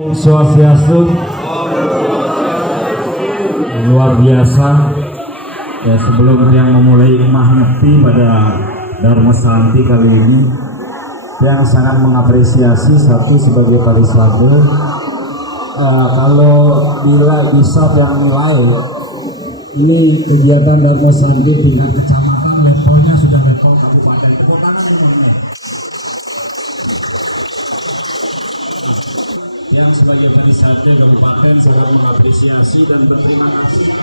Swastiastu, luar biasa. Ya, sebelum yang memulai mahnepi pada Dharma Santi kali ini, yang sangat mengapresiasi satu sebagai parisade. Kalau bila bisa yang nilai ini kegiatan Dharma Santi tingkat kecamatan, levelnya sudah level kabupaten. Yang sebagai parisade kabupaten sangat mengapresiasi dan berterima kasih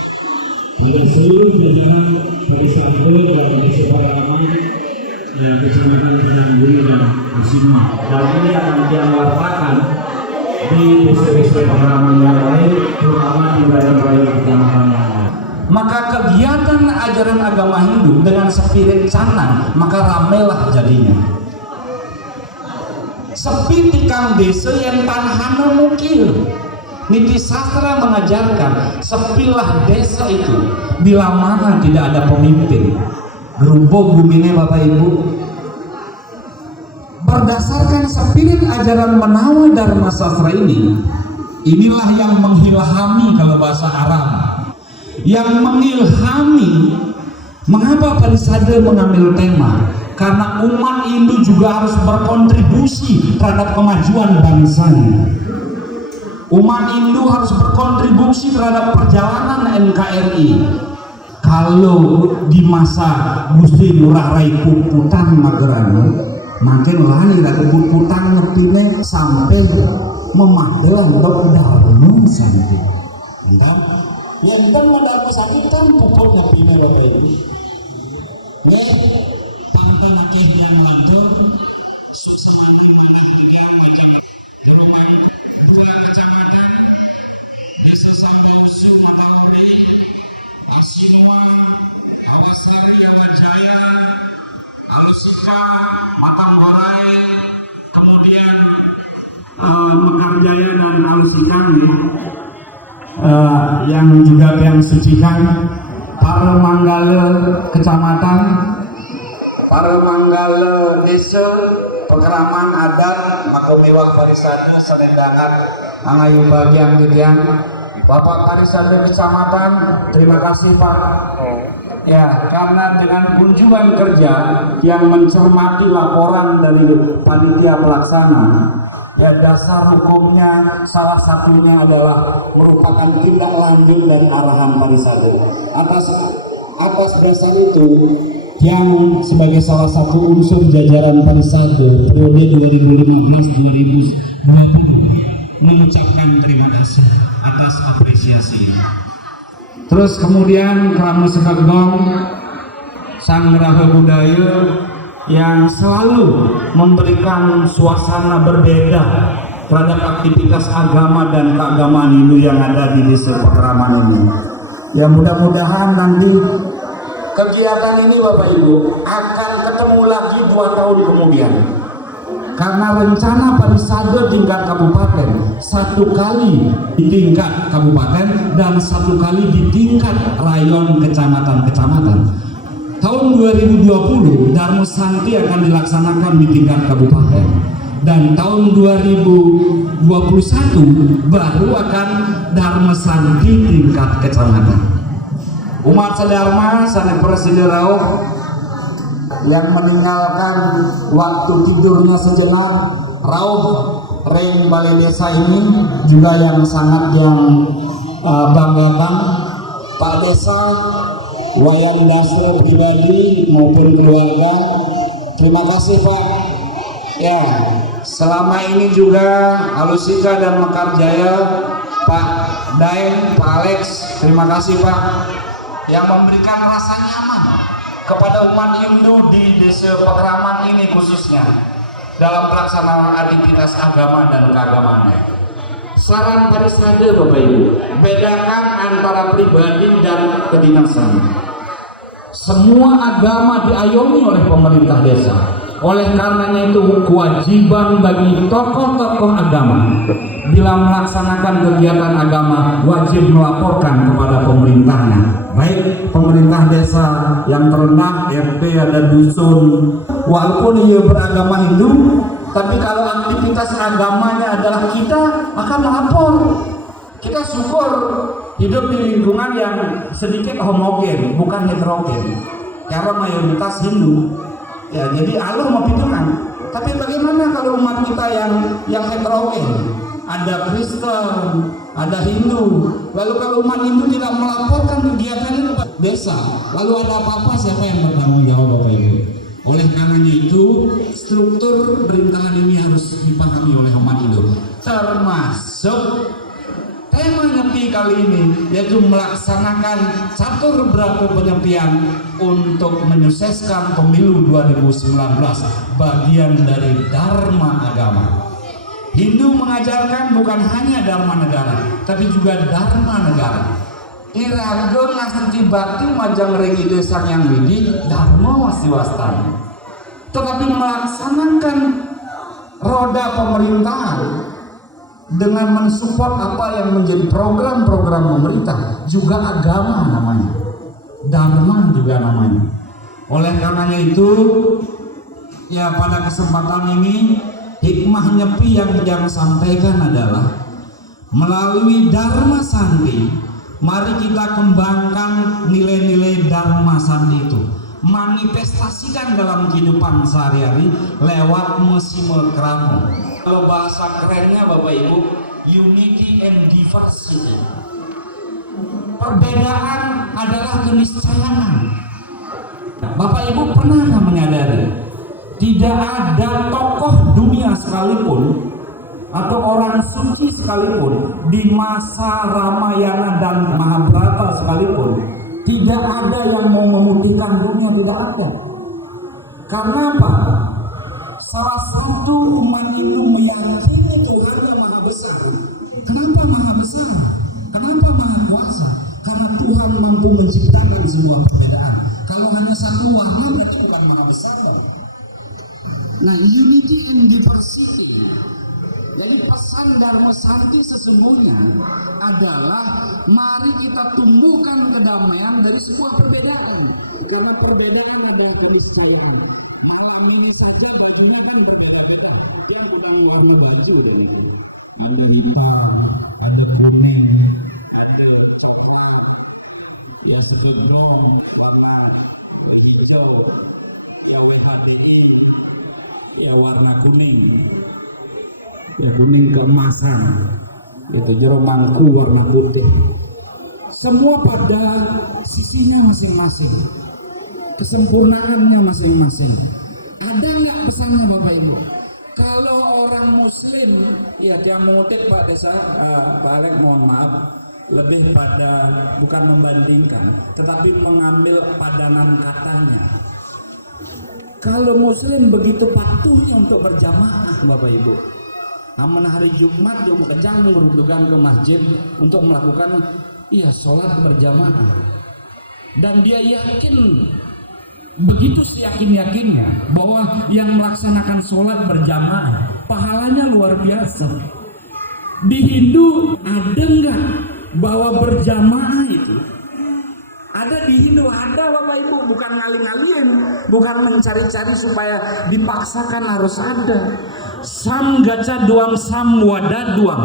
pada seluruh jajaran parisade dan desa Pagaraman kecamatan Penangguli dan di sini. Dan ini akan diamalkan di desa-desa Pagaraman yang lain, terutama di daerah-daerah kecamatan yang lain. Maka kegiatan ajaran agama Hindu dengan spirit canang, maka ramailah jadinya. Sepi tikang desa yang tanahana mukil. Niti sastra mengajarkan sepilah desa itu bila mana tidak ada pemimpin. Gerubuk buminya Bapak Ibu. Berdasarkan spirit ajaran Menawa Dharma Sastra ini, inilah yang mengilhami kalau bahasa Arab. Yang mengilhami mengapa parisade mengambil tema? Karena umat Hindu juga harus berkontribusi terhadap kemajuan bangsanya. Umat Hindu harus berkontribusi terhadap perjalanan NKRI. Kalau di masa Gusti Ngurah Rai Puputan Mageran, makin lani dari Puputan ngertinya sampai memagelang dok Dharma Santi. Entah, yang Dharma Santi kan pupuk ngertinya Bapak Ibu. Nih, tanpa nakih yang lantur, susah mandir mana tiga macam perubahan dua kecamatan, desa Sambausu, Matahuri, Asinua, Awasari, Awajaya, Alusika, Matanggorai, kemudian Mekarjaya dan Alusika, yang juga yang sucikan, Paramanggala kecamatan, Paramanggala desa, Pagaraman adat, Makomiwak parisade senedangan, Angayu bagian gigian, Bapak parisade kecamatan, terima kasih Pak. Ya, karena dengan kunjungan kerja yang mencermati laporan dari panitia pelaksana, ya dasar hukumnya salah satunya adalah merupakan tindak lanjut dari arahan parisade. Atas dasar itu, yang sebagai salah satu unsur jajaran parisade periode 2015-2020 mengucapkan terima kasih atas apresiasi. Terus kemudian Kramu Sekegong, Sang Raha Budaya yang selalu memberikan suasana berbeda terhadap aktivitas agama dan keagamaan Hindu yang ada di desa Pagaraman ini. Ya mudah-mudahan nanti kegiatan ini Bapak Ibu akan ketemu lagi 2 tahun kemudian. Karena rencana parisade tingkat kabupaten 1 kali di tingkat kabupaten dan 1 kali di tingkat rayon kecamatan-kecamatan. Tahun 2020 Dharma Santi akan dilaksanakan di tingkat kabupaten dan tahun 2021 baru akan Dharma Santi tingkat kecamatan. Umat Sadharma Sanek Presiden Rauh yang meninggalkan waktu tidurnya sejenak, Rauh Reng Balai Desa ini juga yang sangat banggakan Pak Desa, Wayan Dasar pribadi maupun keluarga. Terima kasih Pak. Ya, selama ini juga Alusika dan Mekarjaya, Pak Daeng, Pak Alex, terima kasih Pak, yang memberikan rasa nyaman kepada umat Hindu di desa Pagaraman ini khususnya dalam pelaksanaan aktivitas agama dan keagamaannya. Saran parisade Bapak Ibu, bedakan antara pribadi dan kedinasan. Semua agama diayomi oleh pemerintah desa. Oleh karenanya itu kewajiban bagi tokoh-tokoh agama bila melaksanakan kegiatan agama wajib melaporkan kepada pemerintahnya. Baik pemerintah desa yang terendah, RT ada dusun, walaupun ia beragama Hindu, Tapi kalau aktivitas agamanya adalah kita, maka melapor. Kita syukur hidup di lingkungan yang sedikit homogen, bukan heterogen. Karena mayoritas Hindu. Ya, jadi alur mau pitungan. Tapi bagaimana kalau umat kita yang heterogen? Ada Kristen, ada Hindu. Lalu kalau umat Hindu tidak melaporkan kegiatannya ke desa, lalu ada apa-apa, siapa yang bertanggung jawab, Bapak Ibu? Oleh karenanya itu, struktur pemerintahan ini harus dipahami oleh umat Hindu. Termasuk tema nyepi kali ini, yaitu melaksanakan satu beberapa penyepian untuk menyukseskan pemilu 2019, bagian dari Dharma agama. Hindu mengajarkan bukan hanya Dharma negara, tapi juga Dharma negara. Iragon ngasenti bakti majang regi desa yang widi Dharma wasiwastani. Tetapi melaksanakan roda pemerintahan dengan mensupport apa yang menjadi program-program pemerintah juga agama namanya, Dharma juga namanya. Oleh karenanya itu, ya pada kesempatan ini hikmah nyepi yang sampaikan adalah melalui Dharma Sandi, mari kita kembangkan nilai-nilai Dharma Sandi itu, manifestasikan dalam kehidupan sehari-hari lewat mesime keramo. Kalau bahasa kerennya Bapak Ibu, unity and diversity. Perbedaan adalah keniscayaan. Bapak Ibu pernah nggak menyadari tidak ada tokoh dunia sekalipun atau orang suci sekalipun di masa Ramayana dan Mahabharata sekalipun tidak ada yang mau memutihkan dunia, tidak ada. Karena apa? Salah satu umat Hindu meyakini Tuhan yang maha besar. Kenapa maha besar? Kenapa maha kuasa? Karena Tuhan mampu menciptakan semua perbedaan. Kalau hanya satu warna berarti bukan maha besar. Nah, unity and diversity. Jadi pesan Dharma Santi sesungguhnya adalah mari kita tumbuhkan kedamaian dari sebuah perbedaan. Karena perbedaan adalah keniscayaan. Nama ini saja bajunya kan berbeda. Dia bukan warna baju dan itu. Ada hitam, ada kuning, ada coklat, ya segebrong, warna hijau, ya WHDI, ya warna kuning. Ya kuning keemasan, itu jeruk mangku warna putih. Semua pada sisinya masing-masing, kesempurnaannya masing-masing. Ada nggak pesannya Bapak Ibu? Kalau orang Muslim, ya dia mengutip Pak Desa, Pak Alek mohon maaf, lebih pada bukan membandingkan, tetapi mengambil padanan katanya. Kalau Muslim begitu patuhnya untuk berjamaah Bapak Ibu. Namun hari Jumat dia kejang berudugan ke masjid untuk melakukan sholat berjamaah. Dan dia yakin, begitu seyakin-yakinnya bahwa yang melaksanakan sholat berjamaah pahalanya luar biasa. Di Hindu ada enggak bahwa berjamaah itu? Ada di Hindu, ada Bapak Ibu, bukan ngaling-ngalin, bukan mencari-cari supaya dipaksakan harus ada. Sam gaca duam sam wada duam.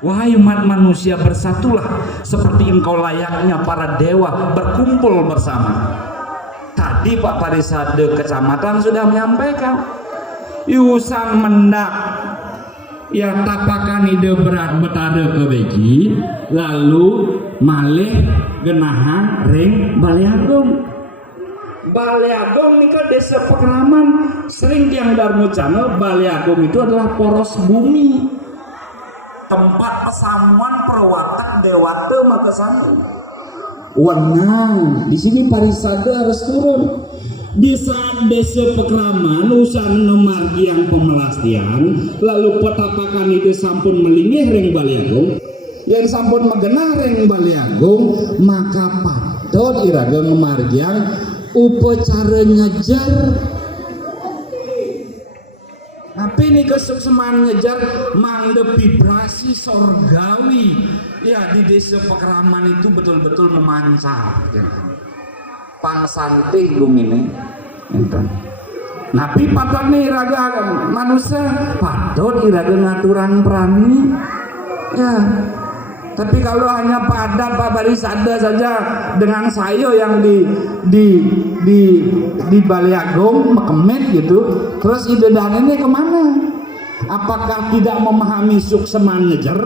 Wahai umat manusia, bersatulah seperti engkau layaknya para dewa berkumpul bersama. Tadi Pak Parisade Kecamatan sudah menyampaikan, Yusan mendak ya tapakan ide berat betade ke begi, lalu malih genahan ring Baliagung. Baliagung nika desa Pekraman, sering tiang Darmo Channel. Baliagung itu adalah poros bumi, tempat pesamuan perwatak dewata Makasani. Wenang di sini Parisade harus turun. Di saat desa Pekraman usaha nemargi yang pemelastian, lalu petapakan itu sampun melingih ring Baliagung, yang sampun megenah ring Baliagung, maka patut iraga nemargiang upacara ngejar. Tapi ini kesukseman ngejar mangde vibrasi sorgawi ya di desa Pekraman itu betul-betul memancar. Pang santai lumine. Napi patut nih iraga manusia, patut iraga ngaturan prani. Ya. Tapi kalau hanya padat Pak Baris ada saja dengan sayo yang di Balai Agung Mekemet gitu, terus ide dan ini kemana? Apakah tidak memahami sukseman ngejar,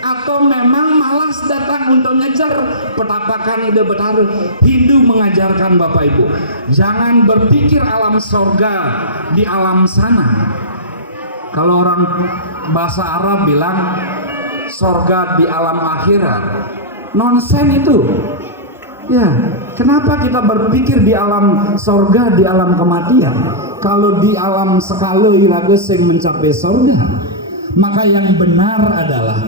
atau memang malas datang untuk ngejar? Petapakan ide betaru. Hindu mengajarkan Bapak Ibu, jangan berpikir alam sorga di alam sana. Kalau orang bahasa Arab bilang sorga di alam akhirat, nonsen itu. Ya, kenapa kita berpikir di alam sorga, di alam kematian, kalau di alam sekala iraga sing mencapai sorga? Maka yang benar adalah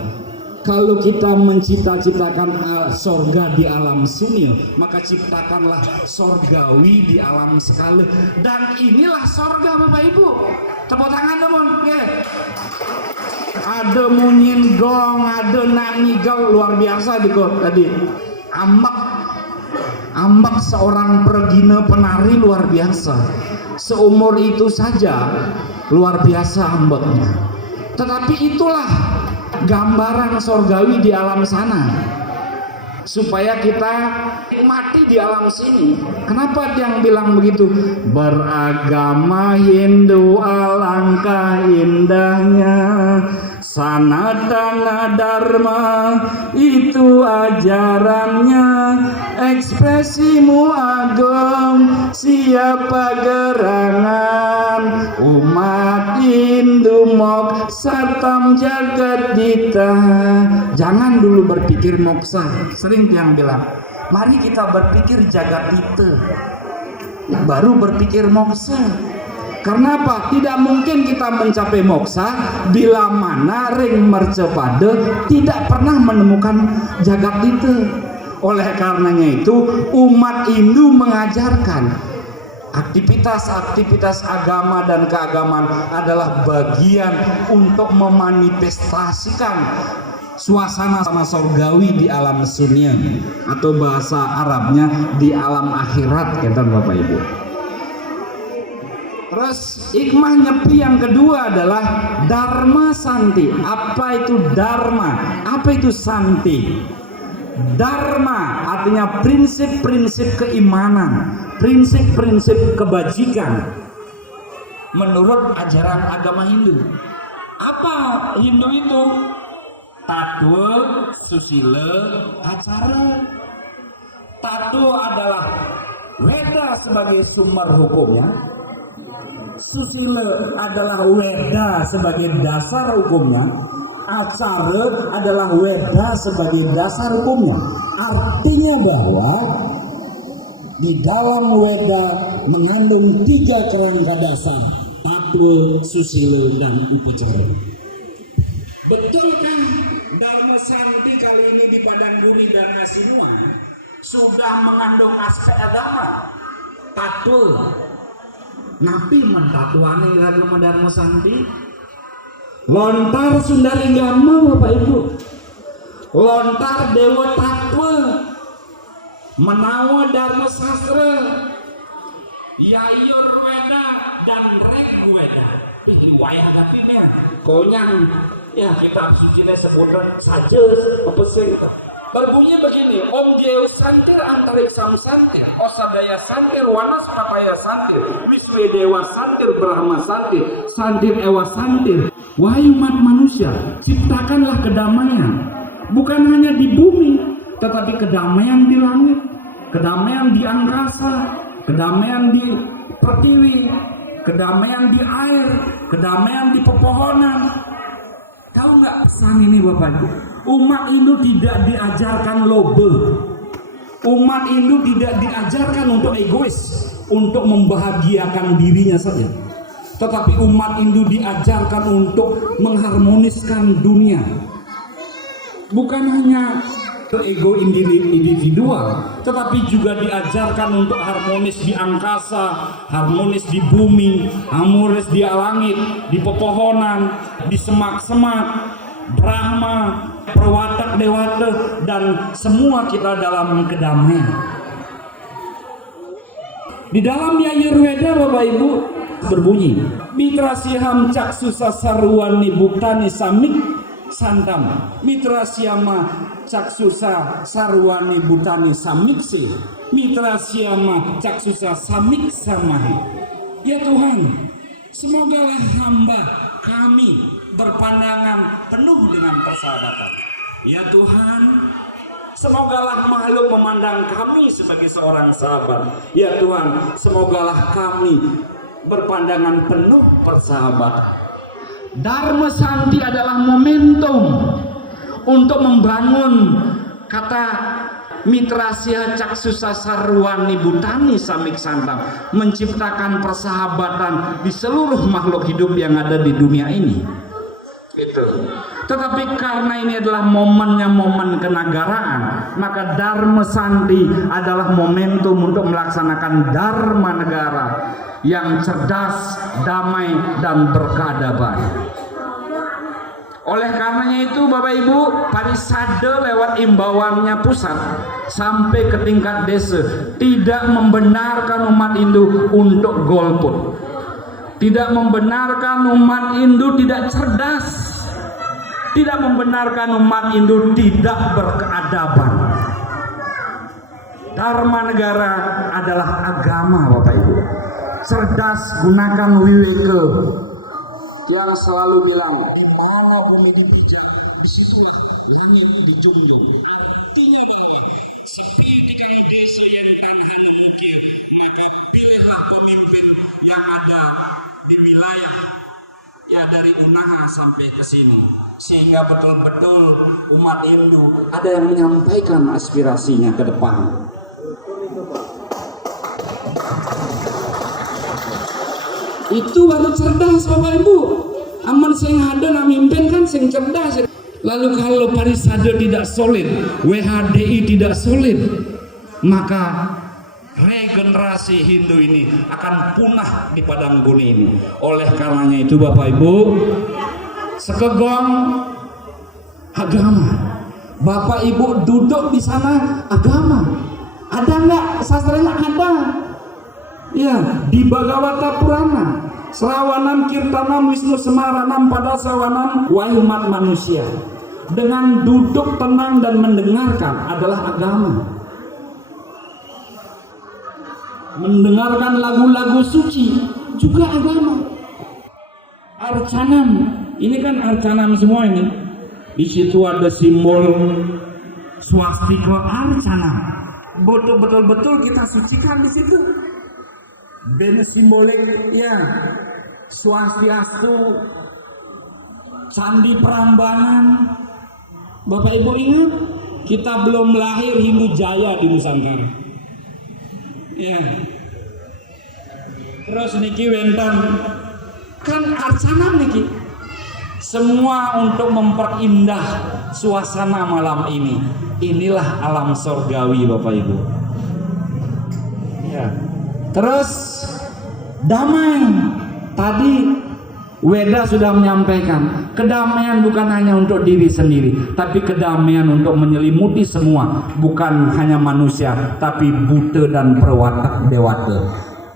kalau kita mencita-citakan sorga di alam sunil, maka ciptakanlah sorgawi di alam sekala. Dan inilah sorga Bapak Ibu. Tepuk tangan teman. Yeah. Ada munyin gong, ada nangigau luar biasa di tadi. Ambak seorang pergina penari luar biasa. Seumur itu saja luar biasa ambaknya. Tetapi itulah gambaran sorgawi di alam sana, supaya kita nikmati di alam sini. Kenapa yang bilang begitu? Beragama Hindu alangkah indahnya, sanatana dharma itu ajarannya, ekspresimu agung siapa gerangan, umat Hindu moksa tam jagat dita. Jangan dulu berpikir moksa. Sering yang bilang, mari kita berpikir jagat dita, baru berpikir moksa. Karena apa? Tidak mungkin kita mencapai moksa bila mana ring mercepada tidak pernah menemukan jagat dita. Oleh karenanya itu umat Hindu mengajarkan aktivitas-aktivitas agama dan keagamaan adalah bagian untuk memanifestasikan suasana sama sorgawi di alam sunia, atau bahasa Arabnya di alam akhirat, kata Bapak Ibu. Terus hikmah nyepi yang kedua adalah Dharma Santi. Apa itu Dharma? Apa itu Santi? Dharma artinya prinsip-prinsip keimanan, prinsip-prinsip kebajikan menurut ajaran agama Hindu. Apa Hindu itu? Tatwa, susila, acara. Tatwa adalah Weda sebagai sumber hukumnya, susila adalah Weda sebagai dasar hukumnya, acara adalah Weda sebagai dasar hukumnya. Artinya bahwa di dalam Weda mengandung 3 kerangka dasar: tatwa, susila, dan upacara. Betulkah Dharma Santi kali ini di Padang Bumi dan Asinua sudah mengandung aspek agama? Tatwa. Napi mentatuane Dharma Dharma Santi. Lontar Sundaringgama Bapak Ibu. Lontar Dewa Tatwa. Menawa Dharma Sastra. Yayur Weda dan Reg Weda. Riwayah hatinya. Konyang. Ya kitab suci ini sebutan saja apa sih? Berbunyi begini: Om Jeo Santir Antariksam Santir, Osadaya Santir, Wanas Pataya Santir, Wiswe Dewa Santir, Brahma Santir, Santir Ewa Santir. Wahai umat manusia, ciptakanlah kedamaian, bukan hanya di bumi, tetapi kedamaian di langit, kedamaian di angkasa, kedamaian di pertiwi, kedamaian di air, kedamaian di pepohonan. Tahu nggak pesan ini Bapak Ibu? Umat Hindu tidak diajarkan lobe. Umat Hindu tidak diajarkan untuk egois, untuk membahagiakan dirinya saja. Tetapi umat Hindu diajarkan untuk mengharmoniskan dunia. Bukan hanya ego individual, tetapi juga diajarkan untuk harmonis di angkasa, harmonis di bumi, harmonis di langit, di pepohonan, di semak-semak, Brahma, Perwatak Dewata, dan semua kita dalam kedamaian. Di dalam Yajurweda Bapak Ibu berbunyi, Mitra Siham cak susah sarwani buktani samik santam. Mitra Siama cak susah sarwani butani samiksi. Mitra Siama cak susah samik samahi. Ya Tuhan, semogalah hamba kami berpandangan penuh dengan persahabatan. Ya Tuhan, semogalah makhluk memandang kami sebagai seorang sahabat. Ya Tuhan, semogalah kami berpandangan penuh persahabatan. Dharma Santi adalah momentum untuk membangun kata Mitra Sia Caksusa Sarwani Butani Samik Santam, menciptakan persahabatan di seluruh makhluk hidup yang ada di dunia ini. Itu. Tetapi karena ini adalah momennya momen kenegaraan, maka Dharma Santi adalah momentum untuk melaksanakan Dharma negara yang cerdas, damai, dan berkeadaban. Oleh karenanya itu Bapak Ibu, Parisade lewat imbauannya pusat sampai ke tingkat desa tidak membenarkan umat Hindu untuk golput, tidak membenarkan umat Hindu tidak cerdas, tidak membenarkan umat Hindu tidak berkeadaban. Dharma negara adalah agama Bapak Ibu. Cerdas gunakan weweke. Yang selalu bilang di mana bumi dipijak, di situ langit dijunjung. Artinya bahwa seperti kamu desa yang tanah mukir, maka pilihlah pemimpin yang ada di wilayah ya dari Unaha sampai ke sini, sehingga betul-betul umat Hindu ada yang menyampaikan aspirasinya ke depan. Itu baru cerdas Bapak Ibu. Aman sing ada nak mimpin kan sing cerdas. Lalu kalau Parisade tidak solid, WHDI tidak solid, maka regenerasi Hindu ini akan punah di padang bumi ini. Oleh karenanya itu Bapak Ibu, sekegong agama. Bapak Ibu duduk di sana agama. Ada nggak sastranya? Ada. Ya, di Bhagavata Purana, Srawanam Kirtanam Wisnu Semaranam pada sawanam wahai umat manusia. Dengan duduk tenang dan mendengarkan adalah agama. Mendengarkan lagu-lagu suci juga agama. Arcanam, ini kan arcanam semua ini. Di situ ada simbol swastika arcanam. Betul-betul kita sucikan di situ. Ben simbolik ya Swastiastu, Candi Prambanan. Bapak Ibu ingat, kita belum lahir Hindu Jaya di Nusantara. Ya. Terus niki wenten kan arcana niki. Semua untuk memperindah suasana malam ini. Inilah alam sorgawi Bapak Ibu. Ya. Terus damai. Tadi Weda sudah menyampaikan, kedamaian bukan hanya untuk diri sendiri, tapi kedamaian untuk menyelimuti semua, bukan hanya manusia, tapi Buddha dan perwata dewata.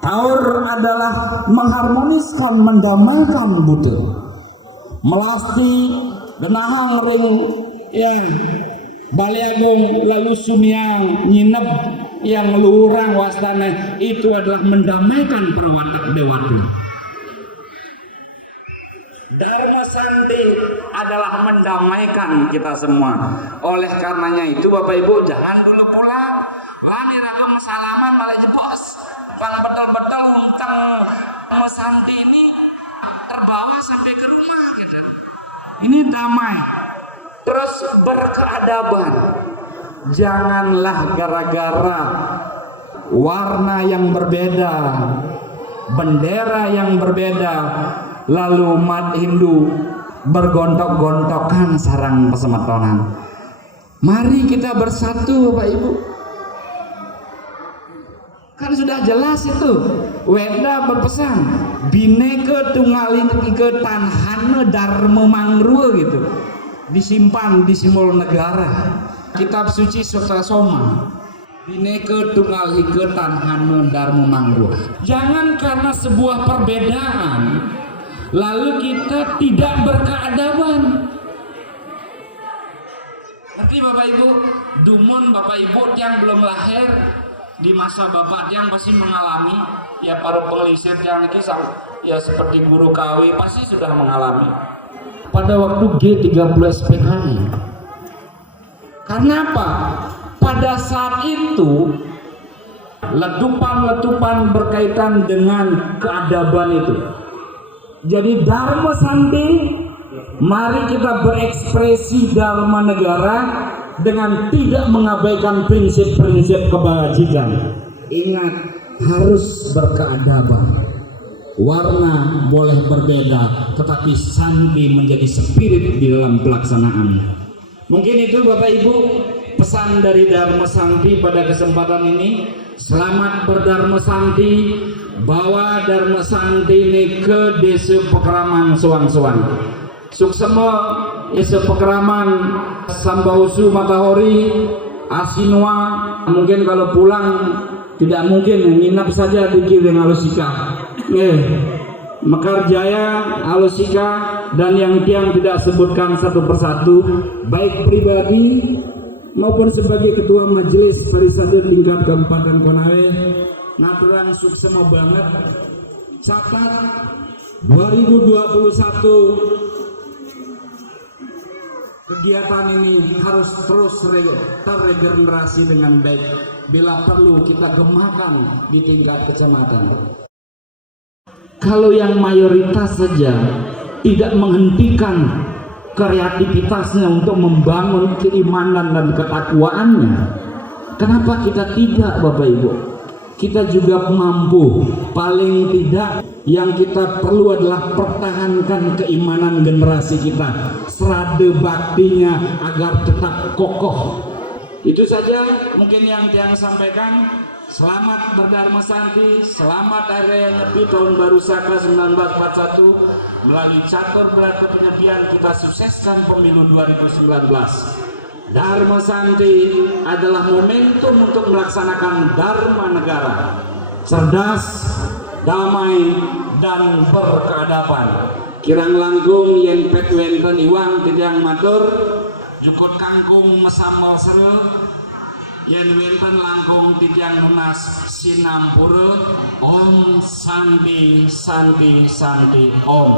Taur adalah mengharmoniskan, mendamaikan Buddha. Melasti denahang ring yang Baliagung lalu Sumiang nyinep yang lurang wastana, itu adalah mendamaikan perwata dewata. Dharma Santi adalah mendamaikan kita semua. Oleh karenanya itu Bapak Ibu jangan dulu pulang lani ragam salaman malah jebos. Bang betul-betul untang Dharma Santi ini terbawa sampai ke rumah gitu. Ini damai. Terus berkeadaban. Janganlah gara-gara warna yang berbeda, bendera yang berbeda, lalu umat Hindu bergontok-gontokan sarang persemetonan. Mari kita bersatu Bapak Ibu. Kan sudah jelas itu. Weda berpesan Bineka Tunggal Ika Tanhana Dharma Mangrua gitu. Disimpan di simbol negara. Kitab suci Sutra Soma. Bineka Tunggal Ika Tanhana Dharma Mangruh. Jangan karena sebuah perbedaan lalu kita tidak berkeadaban. Nanti Bapak Ibu, dumun Bapak Ibu yang belum lahir di masa Bapak yang pasti mengalami, ya para pengelisir yang kisah ya seperti guru KW pasti sudah mengalami pada waktu G30 SPKI. Karena apa? Pada saat itu letupan-letupan berkaitan dengan keadaban itu. Jadi Dharma Santi, mari kita berekspresi Dharma negara dengan tidak mengabaikan prinsip-prinsip kebajikan. Ingat, harus berkeadaban. Warna boleh berbeda, tetapi Santi menjadi spirit di dalam pelaksanaan. Mungkin itu Bapak Ibu pesan dari Dharma Santi pada kesempatan ini. Selamat berdharma Santi, bawa Dharma Santi ini ke desa Pekraman Suang-Suang. Suksema desa Pekraman Sambausu Matahori Asinua. Mungkin kalau pulang tidak mungkin nginap saja di Kiring Alusika. Mekarjaya, Alusika, dan yang tiang tidak sebutkan satu persatu, baik pribadi maupun sebagai ketua majelis Parisade tingkat Kabupaten Konawe. Naturan suksema banget. Catat 2021 kegiatan ini harus terus terregenerasi dengan baik. Bila perlu kita gemakan di tingkat kecamatan. Kalau yang mayoritas saja tidak menghentikan kreativitasnya untuk membangun keimanan dan ketakwaannya, kenapa kita tidak, Bapak Ibu? Kita juga mampu. Paling tidak yang kita perlu adalah pertahankan keimanan generasi kita, serade baktinya agar tetap kokoh. Itu saja mungkin yang tiang sampaikan. Selamat berdharma Santi, selamat Hari Raya Nyepi Tahun Baru Saka 1941. Melalui catur berata penyepian kita sukseskan pemilu 2019. Dharma Santi adalah momentum untuk melaksanakan Dharma negara, cerdas, damai, dan berkeadaban. Kirang langkung yen pet wenten iwang tidiang matur, jukut kangkung mesambal sel, yen wenten langkung tidiang lunas sinampura. Om Santi Santi Santi Om.